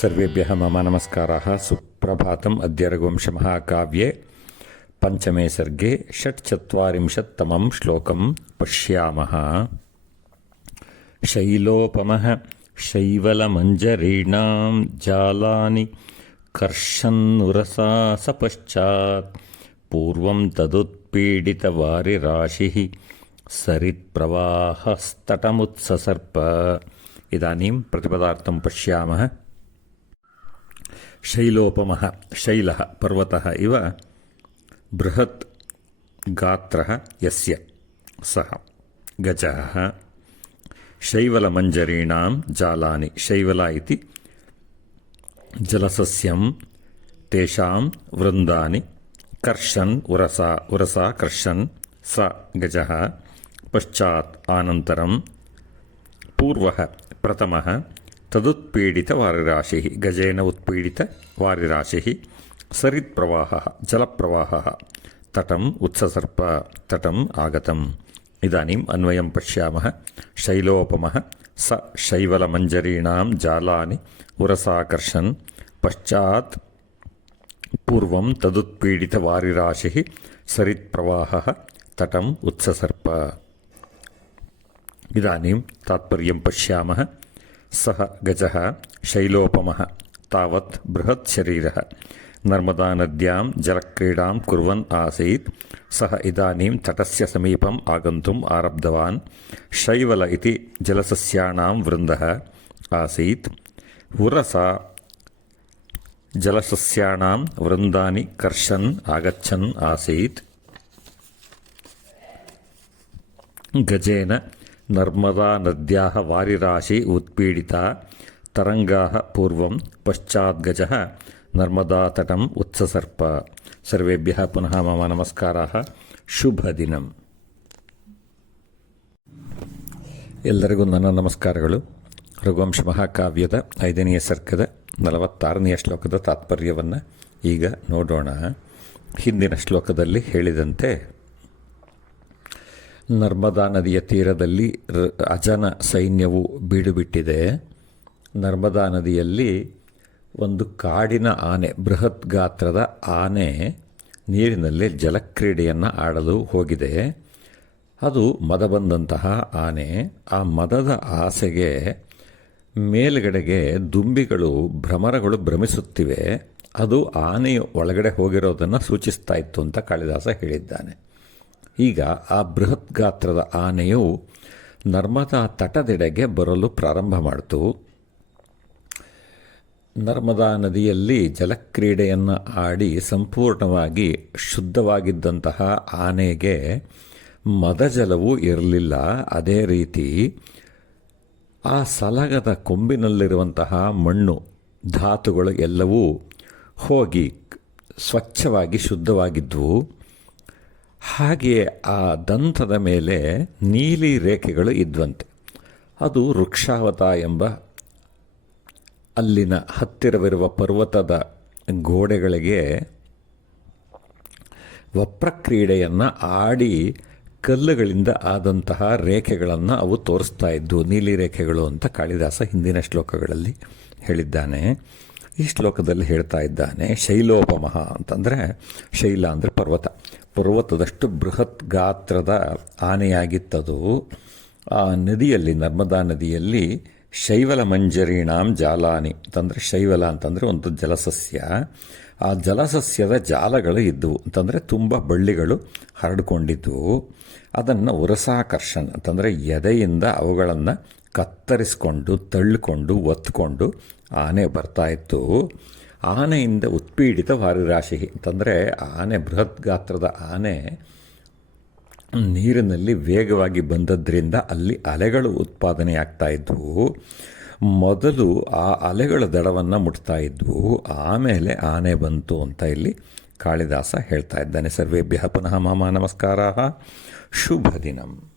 सर्वेभ्यः मम नमस्काराः सुप्रभातम् अद्य रघुवंशमहाकाव्ये पञ्चमे सर्गे षट्चत्वारिंशत्तमं श्लोकं पश्यामः शैलोपमः शैवलमञ्जरीणां जालानि कर्षन्नुरसा स पश्चात् पूर्वं तदुत्पीडितवारिराशिः सरित्प्रवाहस्तटमुत्ससर्प इदानीं प्रतिपदार्थं पश्यामः शैलोपमः शैलः पर्वतः इव बृहत् गात्रः यस्य सः। गजः। शैवलमञ्जरीणां जालानि शैवल इति जलसस्यं तेषां वृन्दानि कर्षन् उरसा उरसा कर्षन् स। गजः। पश्चात् आनन्तरं पूर्वः प्रथमः तदुत्पीडितवारिराशिः गजेन उत्पीडितवारिराशिः सरित्प्रवाहः जलप्रवाहः तटम् उत्ससर्प तटम् आगतम् इदानीम् अन्वयं पश्यामः शैलोपमः स शैवलमञ्जरीणां जालानि उरसाकर्षन् पश्चात् पूर्वं तदुत्पीडितवारिराशिः सरित्प्रवाहः तटम् उत्ससर्प इदानीं तात्पर्यं पश्यामः सः गजः, शैलोपमः, तावत् बृहत् शरीरः। नर्मदानद्यां जलक्रीडां कुर्वन् आसीत्। सः इदानीं तटस्य समीपम् आगन्तुम् आरब्धवान्। शैवल इति जलसस्यानां वृन्दः आसीत्। उरसा जलसस्यानां वृन्दानि कर्षन् आगच्छन् आसीत्। गजेन ನರ್ಮದಾ ನದ್ಯಾ ವಾರಿರಾಶಿ ಉತ್ಪೀಡಿತ ತರಂಗಾ ಪೂರ್ವಂ ಪಶ್ಚಾದ್ಗಜ ನರ್ಮದಾತಟಂ ಉತ್ಸಸರ್ಪ ಸರ್ವೇಭ್ಯ ಪುನಃ ಮಮ ನಮಸ್ಕಾರ ಶುಭದಿನಂ ಎಲ್ಲರಿಗೂ ನನ್ನ ನಮಸ್ಕಾರಗಳು. ರಘುವಂಶ ಮಹಾಕಾವ್ಯದ ಐದನೆಯ ಸರ್ಕದ ನಲವತ್ತಾರನೆಯ ಶ್ಲೋಕದ ತಾತ್ಪರ್ಯವನ್ನು ಈಗ ನೋಡೋಣ. ಹಿಂದಿನ ಶ್ಲೋಕದಲ್ಲಿ ಹೇಳಿದಂತೆ ನರ್ಮದಾ ನದಿಯ ತೀರದಲ್ಲಿ ಅಜನ ಸೈನ್ಯವು ಬೀಡುಬಿಟ್ಟಿದೆ. ನರ್ಮದಾ ನದಿಯಲ್ಲಿ ಒಂದು ಕಾಡಿನ ಆನೆ, ಬೃಹತ್ ಗಾತ್ರದ ಆನೆ, ನೀರಿನಲ್ಲಿ ಜಲಕ್ರೀಡೆಯನ್ನು ಆಡಲು ಹೋಗಿದೆ. ಅದು ಮದ ಬಂದಂತಹ ಆನೆ. ಆ ಮದದ ಆಸೆಗೆ ಮೇಲುಗಡೆಗೆ ದುಂಬಿಗಳು, ಭ್ರಮರಗಳು ಭ್ರಮಿಸುತ್ತಿವೆ. ಅದು ಆನೆಯು ಒಳಗಡೆ ಹೋಗಿರೋದನ್ನು ಸೂಚಿಸ್ತಾ ಇತ್ತು ಅಂತ ಕಾಳಿದಾಸ ಹೇಳಿದ್ದಾನೆ. ಈಗ ಆ ಬೃಹತ್ ಗಾತ್ರದ ಆನೆಯು ನರ್ಮದಾ ತಟದೆಡೆಗೆ ಬರಲು ಪ್ರಾರಂಭ ಮಾಡಿತು. ನರ್ಮದಾ ನದಿಯಲ್ಲಿ ಜಲಕ್ರೀಡೆಯನ್ನು ಆಡಿ ಸಂಪೂರ್ಣವಾಗಿ ಶುದ್ಧವಾಗಿದ್ದಂತಹ ಆನೆಗೆ ಮದಜಲವೂ ಇರಲಿಲ್ಲ. ಅದೇ ರೀತಿ ಆ ಸಲಗದ ಕೊಂಬಿನಲ್ಲಿರುವಂತಹ ಮಣ್ಣು, ಧಾತುಗಳು ಎಲ್ಲವೂ ಹೋಗಿ ಸ್ವಚ್ಛವಾಗಿ ಶುದ್ಧವಾಗಿದ್ವು. ಹಾಗೆಯೇ ಆ ದಂತದ ಮೇಲೆ ನೀಲಿ ರೇಖೆಗಳು ಇದ್ವಂತೆ. ಅದು ವೃಕ್ಷಾವತ ಎಂಬ ಅಲ್ಲಿನ ಹತ್ತಿರವಿರುವ ಪರ್ವತದ ಗೋಡೆಗಳಿಗೆ ವಪ್ರಕ್ರೀಡೆಯನ್ನು ಆಡಿ ಕಲ್ಲುಗಳಿಂದ ಆದಂತಹ ರೇಖೆಗಳನ್ನು ಅವು ತೋರಿಸ್ತಾ ಇದ್ವು ನೀಲಿ ರೇಖೆಗಳು ಅಂತ ಕಾಳಿದಾಸ ಹಿಂದಿನ ಶ್ಲೋಕಗಳಲ್ಲಿ ಹೇಳಿದ್ದಾನೆ. ಈ ಶ್ಲೋಕದಲ್ಲಿ ಹೇಳ್ತಾ ಇದ್ದಾನೆ ಶೈಲೋಪಮಃ ಅಂತಂದರೆ ಶೈಲ ಅಂದರೆ ಪರ್ವತ. ಪರ್ವತದಷ್ಟು ಬೃಹತ್ ಗಾತ್ರದ ಆನೆಯಾಗಿತ್ತದು. ಆ ನದಿಯಲ್ಲಿ, ನರ್ಮದಾ ನದಿಯಲ್ಲಿ ಶೈವಲ ಮಂಜರೀಣಾಂ ಜಾಲಾನಿ. ಅಂತಂದರೆ ಶೈವಲ ಅಂತಂದರೆ ಒಂದು ಜಲಸಸ್ಯ. ಆ ಜಲಸಸ್ಯದ ಜಾಲಗಳು ಇದ್ದವು ಅಂತಂದರೆ ತುಂಬ ಬಳ್ಳಿಗಳು ಹರಡಿಕೊಂಡಿದ್ದವು ಅದನ್ನು ಉರಸಾಕರ್ಷನ್ ಅಂತಂದರೆ ಎದೆಯಿಂದ ಅವುಗಳನ್ನು ಕತ್ತರಿಸಿಕೊಂಡು, ತಳ್ಳಿಕೊಂಡು, ಒತ್ಕೊಂಡು ಆನೆ ಬರ್ತಾ ಇತ್ತು. ಆನೆಯಿಂದ ಉತ್ಪೀಡಿತ ವಾರಿರಾಶಿ ಅಂತಂದರೆ ಆನೆ ಬೃಹತ್ ಗಾತ್ರದ ಆನೆ ನೀರಿನಲ್ಲಿ ವೇಗವಾಗಿ ಬಂದದ್ರಿಂದ ಅಲ್ಲಿ ಅಲೆಗಳು ಉತ್ಪಾದನೆಯಾಗ್ತಾ ಇದ್ವು. ಮೊದಲು ಆ ಅಲೆಗಳ ದಡವನ್ನು ಮುಟ್ತಾ ಇದ್ವು. ಆಮೇಲೆ ಆನೆ ಬಂತು ಅಂತ ಇಲ್ಲಿ ಕಾಳಿದಾಸ ಹೇಳ್ತಾ ಇದ್ದಾನೆ. ಸರ್ವೇಭ್ಯ ಪುನಃ ಮಾಮ ನಮಸ್ಕಾರ. ಶುಭ ದಿನಂ.